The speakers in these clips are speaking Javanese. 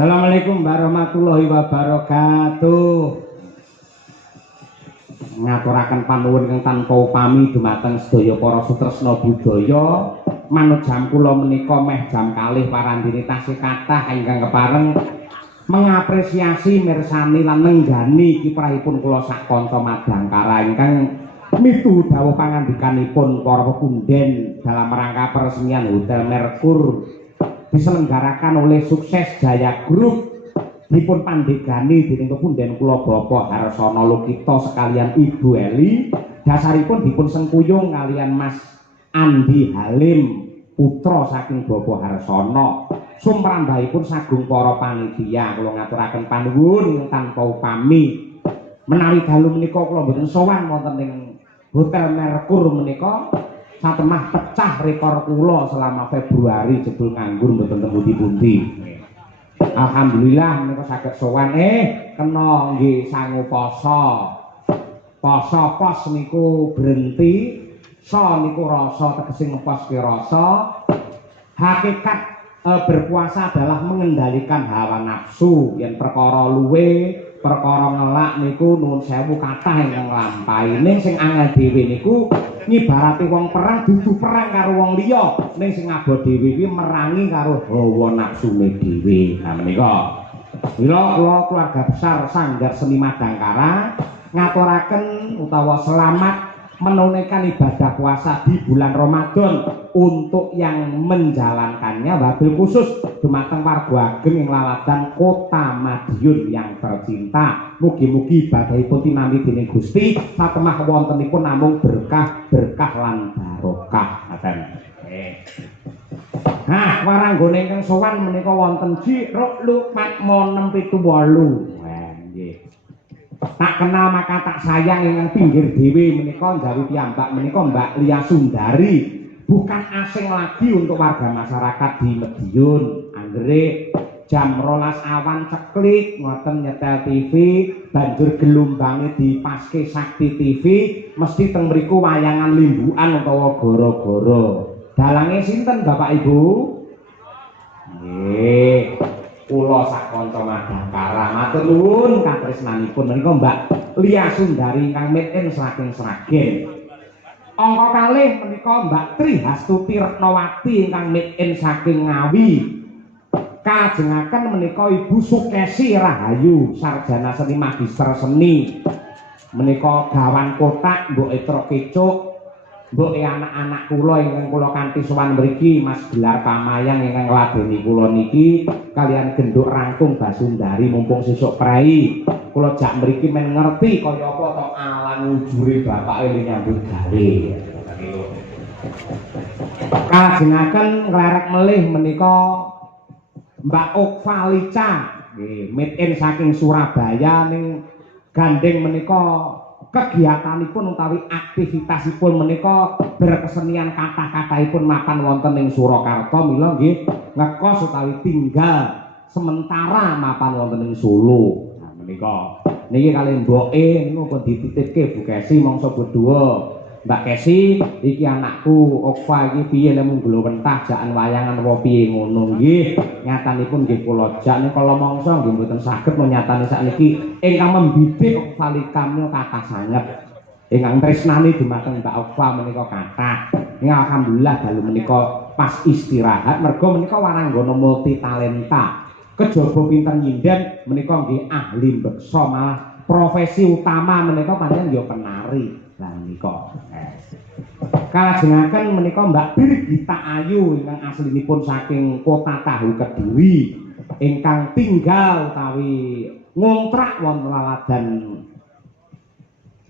Assalamualaikum warahmatullahi wabarakatuh. Ngaturaken panuwun kang tanpa upami dumateng sedaya para sutresna budaya. Manut jam kula menika meh jam kalih parandene tasih kathah ingkang kepareng mengapresiasi mirsani lan nenggani kiprahipun kula sak kanca madangkara ingkang mitu dawuh pangandikanipun para pepunden dalam rangka peresmian Hotel Merkur diselenggarakan oleh Sukses Jaya Group dipun pandegani dening pepunden kula Bapak Harsono Lukito sekalian Ibu Eli, dasaripun dipun sengkuyung kalian Mas Andi Halim putra saking Bapak Harsono. Sumrambahipun sagung para panitia kula ngaturaken panuwun tanpa upami menawi dalu menika kula mboten sowan wonten ing Hotel Merkur menika satemah pecah rekor kula selama Februari jebul nganggur mboten temudi-pundi. Alhamdulillah menika saged sowan kena nggih sangu poso. Poso pos niku berhenti, so niku rasa tegese ngeposke rasa. Hakikat berpuasa adalah mengendalikan hawa nafsu yen perkara luwe, perkara ngelak niku nuwun sewu kathah ingkang nglampahi. Ning sing angel dhewe niku ngibarati wong perang dudu perang karo wong liya, ning sing abo dhewe iki merangi karo hawa nafsune dhewe. Nah menika mila kula keluarga besar Sanggar Seni Madangkara ngaturaken utawa selamat menunaikan ibadah puasa di bulan Ramadan untuk yang menjalankannya wabil khusus dumateng warga ageng ing laladan Kota Madiun yang tercinta. Mugi-mugi ibadahipun tinampi dening Gusti satemah wontenipun namung berkah lan barokah. Ngaten. Nah, waranggone ingkang sowan menika wonten Jruk Lukmatmo 678. Wah, nggih. Tak kenal maka tak sayang ingkang pinggir dhewe menika gawe piyambak menika Mbak Lia Sundari. Bukan asing lagi untuk warga masyarakat di Madiun. Anggere jam 12 awan ceklik ngoten nyetel TV banjur gelumbange dipaske Sakti TV mesti teng mriku wayangan limbukan utawa gara-gara. Dalange sinten Bapak Ibu? Nggih, kula sak kanca Madangkara matur nuwun katresnanipun menika Mbak Lia Sundari ingkang miten saking Sragen. Angka kalih menika Mbak Tri Hastuti Retnawati ingkang miten saking Ngawi. Kajengaken menika Ibu Sukesi Rahayu sarjana seni magister seni. Menika gawan kotak mboke truk kecuk. Mboke anak-anak kula ingkang kula kanthi sowan mriki Mas Gelar Pamayang ingkang ngladeni kula niki kalian genduk rangkung Basundari mumpung sesuk prei. Kula jak mriki men ngerti kaya apa to alang ujure bapake nyambut gawe. Kajengaken nglerek melih menika Mbak Okvalica nggih made saking Surabaya ning gandeng menika kegiatanipun utawi aktivitasipun menika berkesenian kathah-kathahipun mapan wonten ing Surakarta mila nggih ngekos utawi tinggal sementara mapan wonten ing Solo. Nah menika niki kalih mboke niku pun dititipke Bu Kesi mangsa berdua. Mbak Kesi iki anakku Okva iki piye lek mung glowentah jakan wayangan apa piye ngono nggih nyatanipun nggih kula jak nek kala mangsa nggih mboten saged menyatani sakniki ingkang membidik Okvalika menika kathah sanget ingkang tresnani dumateng Mbak Okva menika kathah ing alhamdulillah dalu menika pas istirahat mergo menika waranggana multi talenta kejaba pinter nyinden menika nggih ahli beksa malah profesi utama menika pancen ya penari. Lah menika. Kalajengaken menika Mbak Birgita Ayu ingkang aslinipun saking Kota Tahu Kediri ingkang tinggal utawi ngontrak wonten laladan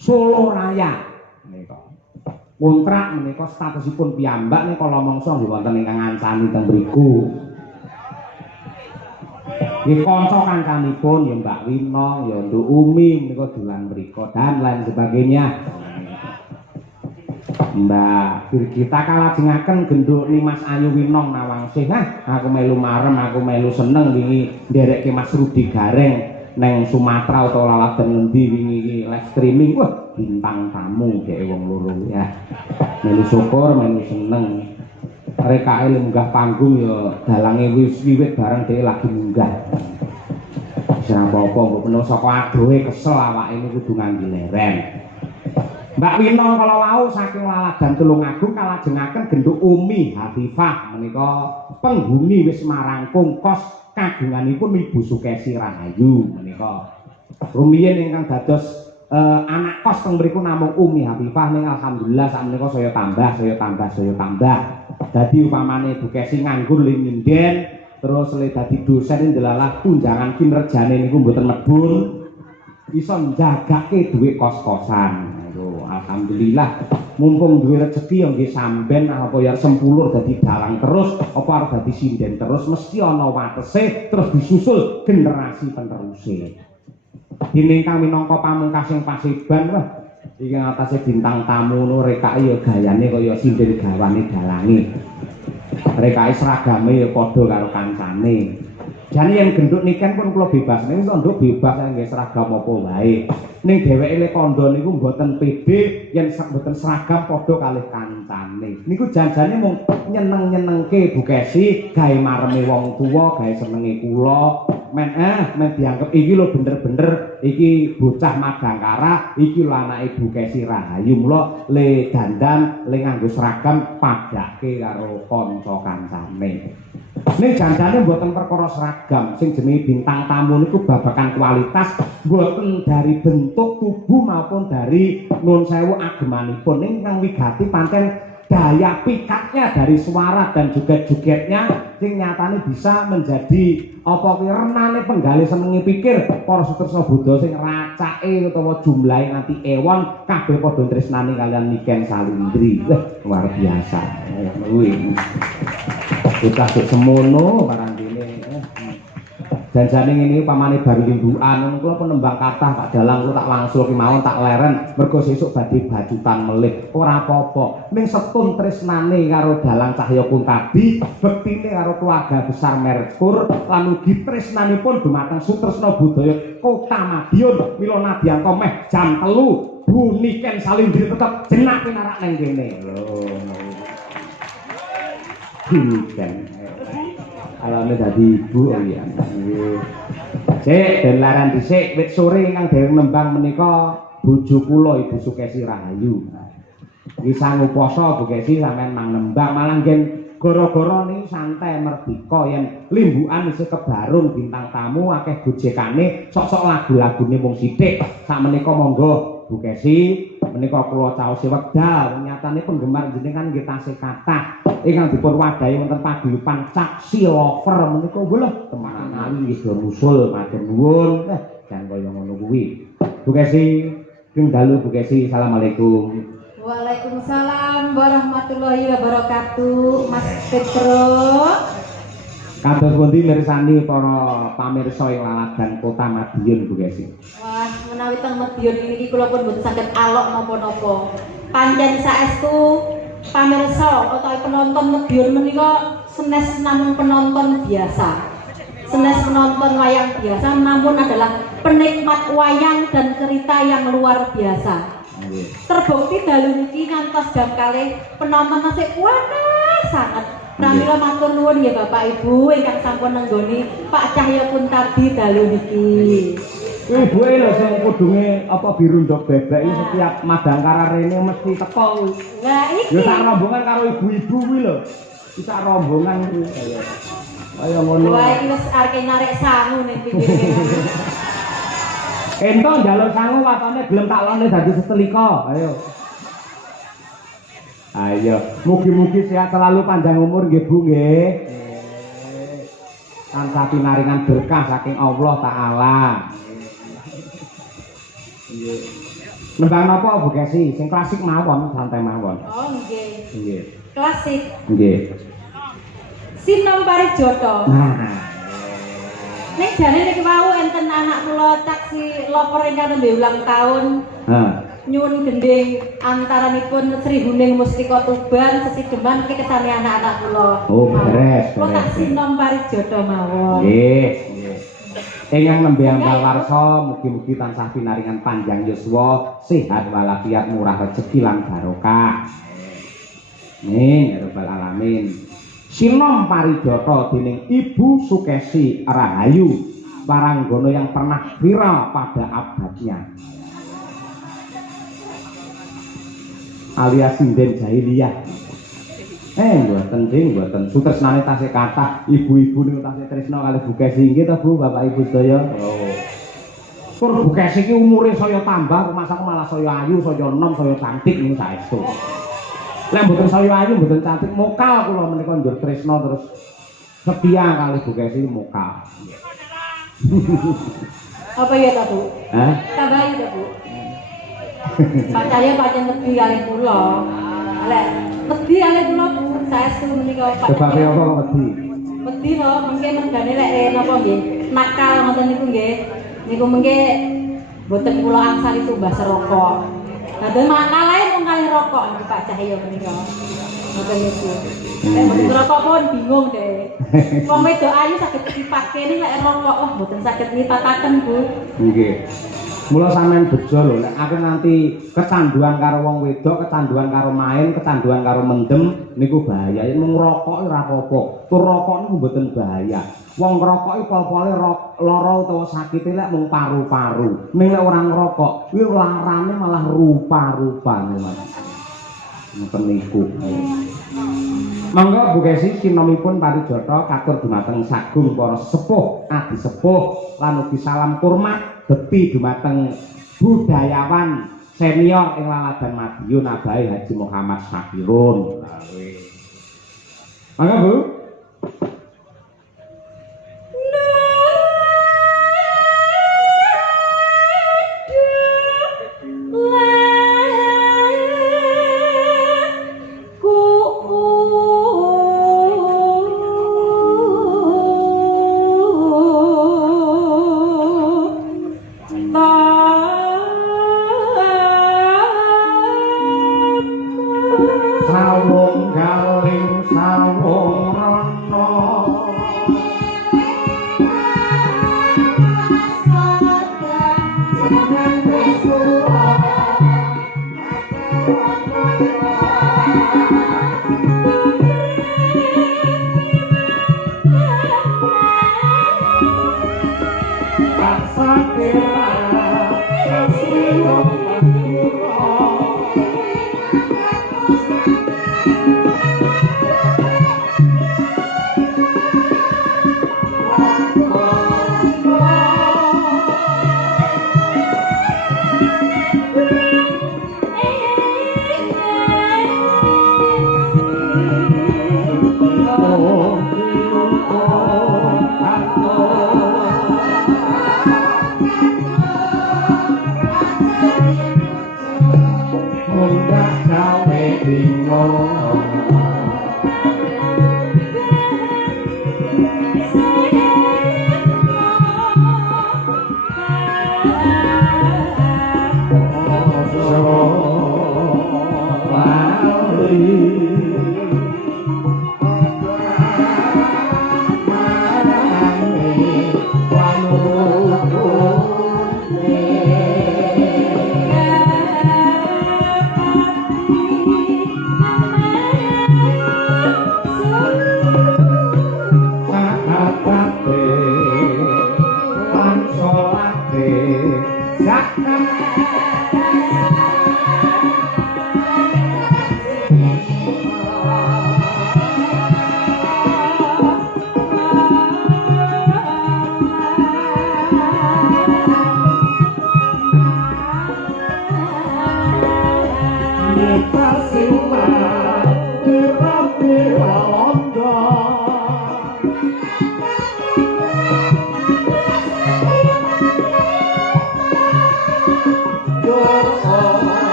Solo Raya menika. Ngontrak menika statusipun piyambak nek kala mangsa nggih wonten ingkang ngancani teng mriku. Nggih kanca kancanipun ya Mbak Winong ya Nduk Umi menika dolan mriku dan lain sebagainya. Mbak Birgita kalajengaken genduk ni Mas Ayu Winong Nawangsih. Aku melu marem, aku melu seneng wingi nderekke Mas Rudi Gareng neng Sumatera utawa laladan ngendi wingi iki live streaming. Wah, bintang tamu dhek wong loro ya. Melu syukur, melu seneng. Rekake munggah panggung ya dalange wis wiwit bareng dhek lagi munggah. Wis ora apa-apa, mbok menawa saka adohe kesel awake ini kudu nganggo leren. Mbak Winong kala wau saking laladan Tulungagung kalajengaken genduk Umi Hafifah menika penghuni wis marangkung kos kagunganipun Ibu Sukesi Rahayu menika. Rumiyin ingkang dados anak kos teng mriku namung Umi Hafifah ning alhamdulillah sakmenika saya tambah. Dadi upamane Bu Kesi nganggur ling nyinden terus le dadi dosen ndelalah tunjangan kinerjane niku mboten medhun iso njagake dhuwit kos-kosan. Alhamdulillah mumpung duwe rezeki ya nggih samben apa ya sempulur dadi dalang terus apa arep dadi sinden terus mesti ana watese terus disusul generasi peneruse. Dene kang minangka pamungkasing Paseban wah iki ngatasé bintang tamu no rekake ya gayane kaya sinden gawane dalange. Rekake seragame ya padha karo kancane. Jane yang genduk niken pun kula bebas ning nduk bebas nggih seragam apa wae. Ning dheweke le kandha niku mboten pede yen mboten seragam padha kalih kancane. Niku janjane mung nyeneng-nyenengke Bu Kesi, gawe mareme wong tuwa, gawe senenge kula. Men dianggep iki lho bener-bener iki bocah Madangkara, iki lho anake Bu Kesi Rahayu. Mula le dandan, le nganggo seragam padake karo kanca kancane. Ning janjane mboten perkara seragam, sing jenenge bintang tamu niku babagan kualitas mboten dari bentuk tubuh maupun dari nun sewu agemanipun. Ning kang wigati pancen daya pikatnya dari suara dan juga jogetnya sing nyatane bisa menjadi apa kuwi renane penggali senenge pikir para sutresna Buddha sing racake utawa jumlahe nganti ewon kabeh padha tresnani kalian Niken Salindri. Luar biasa. Kuwi kita semono parandene Janjane ngene pamane bar limbukan kula penembang kathah Pak Dalang kula tak wangsul kemawon tak leren mergo sesuk badhe bajutan melih ora apa-apa ning setun tresnane karo Dalang Cahya Kuntabi bektine karo keluarga besar Merkur lan ugi tresnanipun dumateng Sutresna Budaya Kota Madiun mila nadyanto meh jam 3 buniken salindri tetep jenak pinarak nang kene lho buniken alane dadi ibu ya. Sik den laran dhisik wit sore ingkang dereng nembang menika bojo kula Ibu Sukesi Rahayu. Iki sang upasa Bu Kesi sampean mang nembang malah ngen gara-gara niki santai merdika yen limbukan isih kebarung bintang tamu akeh gojekane sok-sok lagu-lagune mung sithik. Sakmenika monggo Bu Kesi menika kula caos wekdal nyatane penggemar jenengan nggih tasih kathah ingkang dipun wadahi wonten paguyuban Caksi Lover menika lho temenan ali nggih do musul matur nuwun jan kaya ngono kuwi Bu Kesi ping dalu Bu Kesi asalamualaikum. Waalaikumsalam warahmatullahi wabarakatuh Mas Petro. Kados pundi mirsani para pamirsa ing laladan Kota Madiun Bu Kesi. Wah, menawi teng Madiun niki kula pun mboten saged alok napa-napa. Pancen saestu pamirsa utawa penonton Madiun menika senes namung penonton biasa. Senes penonton wayang biasa namun adalah penikmat wayang dan cerita yang luar biasa. Terbukti dalu niki ngantos jam kalih penonton masih panas sangat. Pramila matur nuwun ya Bapak Ibu ingkang sampun nenggoni Pak Cahya Kuntabi dalu niki. Ibuke lho sing kudunge apa biru ndok bebek iki setiap madangkara rene mesti teko. Lah iki. Ya sak rombongan karo ibu-ibu kuwi lho. Iki sak rombongan kuwi kaya ngono. Wah iki wis arep narik sangu ning pinggir. Ento njaluk sangu watone gelem tak lone dadi setelika. Ayo. Ayo, mugi-mugi sehat selalu panjang umur nggih Bu nggih. Tansah pinaringan berkah saking Allah taala. Nggih. Nembang napa Bu Kesi? Sing klasik mawon, santai mawon. Oh nggih. Nggih. Klasik. Nggih. Sinom Parijoto. Nah. Nek jane niki wau enten anak kula Caksi Lover ingkang nembe ulang tahun. Nyuwun gending antaranipun Sri Huning Mustika Tuban sesideman iki kesane anak-anak kula. Oh, beres. Kula tak sinom Parijoto mawon. Nggih, nggih. Ingkang nembe anggal warsa mugi-mugi tansah pinaringan panjang yuswa, sehat walafiat, murah rezeki lan barokah. Amin ya rabbal alamin. Sinom Parijoto dening Ibu Sukesi Rahayu, paranggana yang pernah viral pada abadnya. Alias sinden jahiliyah. Mboten sutresnane tasih kathah, ibu-ibu niku tasih tresna kalih Bu Kesi nggih to Bu, Bapak Ibu sedaya. Oh. Tur Bu Kesi iki umure saya tambah, masak malah saya ayu, saya enom, saya cantik niku saestu. Lek mboten saya ayu, mboten cantik, mokal kula menika njur tresna terus setia kalih Bu Kesi mokal. Apa ya ta Bu? Hah? Tambahi ta Bu? Pak Cahya pancen wedi kalih kula. Lek wedi kalih kula Bu, saestu menika Pak. Sebab apa wedi? Wedi lho, mengke mergane lek napa nggih, nakal ngoten niku nggih. Niku mengke boten kula angsal itu mbah serokok. Nah, den nakal ae mung kalih rokok niku Pak Cahya menika. Ngoten niku. Lek mboten rokok pun bingung deh. Wong wedok ayu saged dipake ning lek rokok wah mboten saged nitataken Bu. Nggih. Mula sampean bejo lho, nek aku nanti kecanduan karo wong wedok, kecanduan karo main, kecanduan karo mendem niku bahaya. Yen mung rokok ora apa-apa. Tur rokok niku mboten bahaya. Wong ngrokok pol-pole lara utawa sakite lek mung paru-paru. Ning lek ora ngrokok, kuwi larane malah rupa-rupane, Mas. Ngoten niku. Monggo Bu Kesi sinomipun Parijoto katur dumateng sagung para sepuh, adi sepuh lan ugi salam kurmat bekti dumateng budayawan senior ing Laladan Madiun Abahe Haji Muhammad Syakirun. Monggo Bu.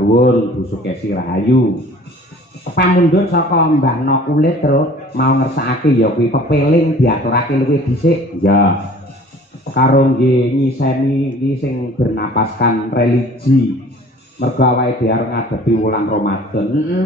nuwun Bu Sukesi Rahayu. Pamundhut saka Mbah No Kulit terus mau ngersakake ya kuwi pepeling diaturake luwih dhisik. Ya. Karo nggih nyiseni iki sing bernapaskan religi. Mergo awake dhewe arep ngadepi wulan Ramadan.